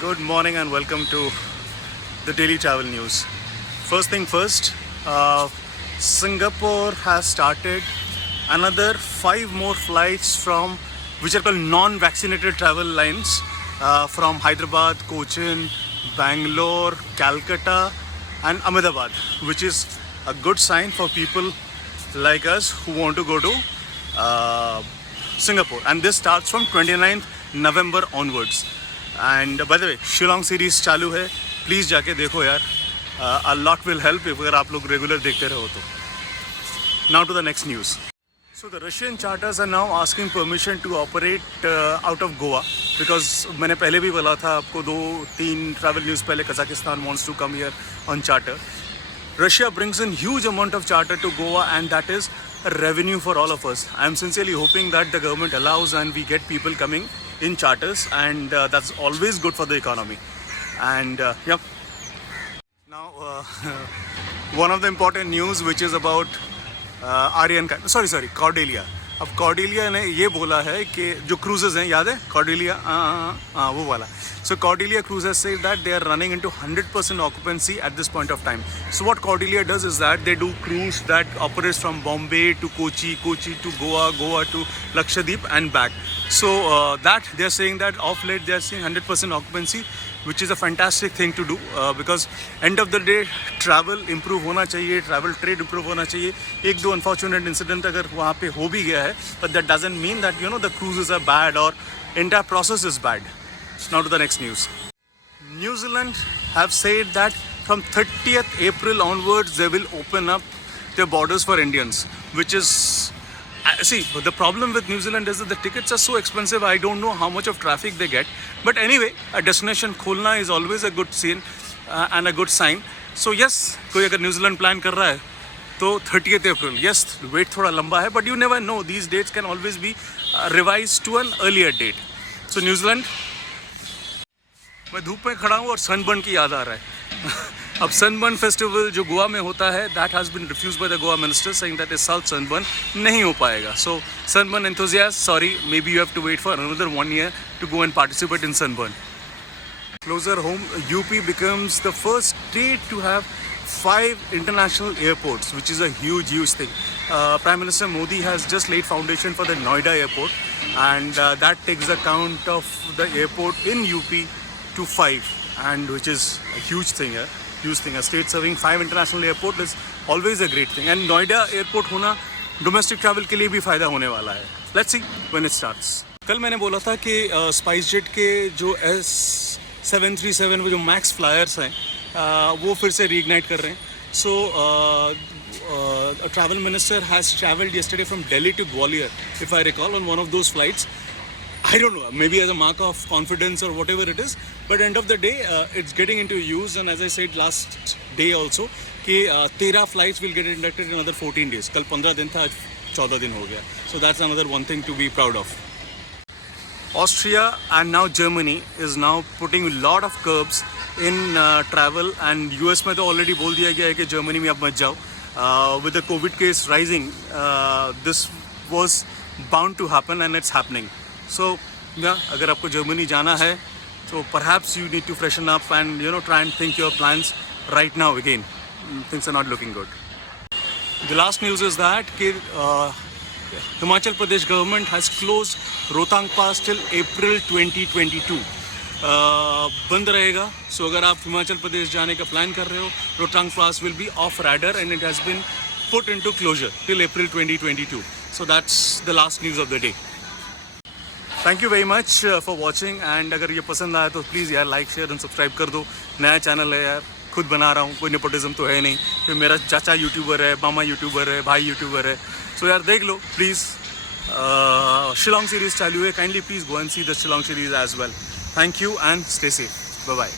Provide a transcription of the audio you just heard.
Good morning and welcome to the Daily Travel News. First thing first, Singapore has started another 5 more flights from which are called non-vaccinated travel lines from Hyderabad, Cochin, Bangalore, Calcutta and Ahmedabad, which is a good sign for people like us who want to go to Singapore. And this starts from 29th November onwards. And by the way, Shillong series चालू है, please जाके देखो यार, a lot will help if अगर आप लोग regular देखते रहो तो. Now to the next news. So the Russian charters are now asking permission to operate out of Goa because मैंने पहले भी बोला था आपको 2-3 travel news पहले, Kazakhstan wants to come here on charter. Russia brings in huge amount of charter to Goa and that is a revenue for all of us. I am sincerely hoping that the government allows and we get people coming in charters and that's always good for the economy. And yeah. Now one of the important news which is about Cordelia. अब Cordelia ने ये बोला है कि जो cruises हैं, याद है Cordelia, वो वाला. So Cordelia Cruises says that they are running into 100% occupancy at this point of time. So what Cordelia does is that they do cruise that operates from Bombay to Kochi, Kochi to Goa, Goa to Lakshadweep and back. So that they are saying that of late they are seeing 100% occupancy, which is a fantastic thing to do because end of the day travel improve होना चाहिए, travel trade improve होना चाहिए. एक दो unfortunate incident अगर वहाँ पे हो भी गया है, but that doesn't mean that the cruises are bad or entire process is bad. Now to the next news. New Zealand have said that from 30th April onwards they will open up their borders for Indians, which is see, the problem with New Zealand is that the tickets are so expensive. I don't know how much of traffic they get, but anyway, a destination खोलना is always a good scene and a good sign. So yes, कोई अगर New Zealand plan कर रहा है तो 30th April. Yes, wait थोड़ा लंबा है, but you never know. These dates can always be revised to an earlier date. So New Zealand, मैं धूप में खड़ा हूँ और सनबर्न की याद आ रहा है. अब सनबर्न फेस्टिवल जो गोवा में होता है, that has been refused by the Goa minister saying that is South Sunburn, नहीं हो पाएगा. So sunburn enthusiasts, sorry, maybe you have to wait for another 1 year to go and participate in sunburn. Closer home, UP becomes the first state to have 5 international airports, which is a huge thing. Prime Minister Modi has just laid foundation for the Noida airport, and that takes account of the airport in UP to 5, and which is a huge thing here. Huge thing. A state serving 5 international airport is always a great thing. And Noida airport होना domestic travel के लिए भी फ़ायदा होने वाला है. Let's see when it starts. कल मैंने बोला था कि SpiceJet के जो S737 वो जो मैक्स फ्लायर्स हैं वो फिर से reignite कर रहे हैं. So a travel minister has travelled yesterday from Delhi to Gwalior, if I recall, on one of those flights. I don't know, maybe as a mark of confidence or whatever it is, but end of the day it's getting into use. And as I said last day also कि 13 flights will get inducted in another 14 days. कल 15 दिन था, आज 14 दिन हो गया. So that's another one thing to be proud of. Austria and now Germany is now putting a lot of curbs in travel, and US में तो already बोल दिया गया है कि Germany में अब मत जाओ. With the COVID case rising, this was bound to happen and it's happening. So yeah, अगर आपको जर्मनी जाना है so perhaps you need to freshen up and try and think your plans right now again. Things are not looking good. The last news is that Himachal Pradesh government has closed Rohtang Pass till April 2022. बंद रहेगा. So अगर आप हिमाचल प्रदेश जाने का plan कर रहे हो, Rohtang Pass will be off radar and it has been put into closure till April 2022. So that's the last news of the day. Thank you very much for watching. And अगर ये पसंद आया तो please यार like share and subscribe कर दो. नया channel है यार, खुद बना रहा हूँ, कोई नेपोटिज्म तो है नहीं. फिर मेरा चाचा यूट्यूबर है, मामा यूट्यूबर है, भाई यूट्यूबर है. सो यार देख लो प्लीज़. शिलोंग सीरीज़ चालू है, kindly please go and see the Shillong series as well. Thank you and stay safe. Bye bye.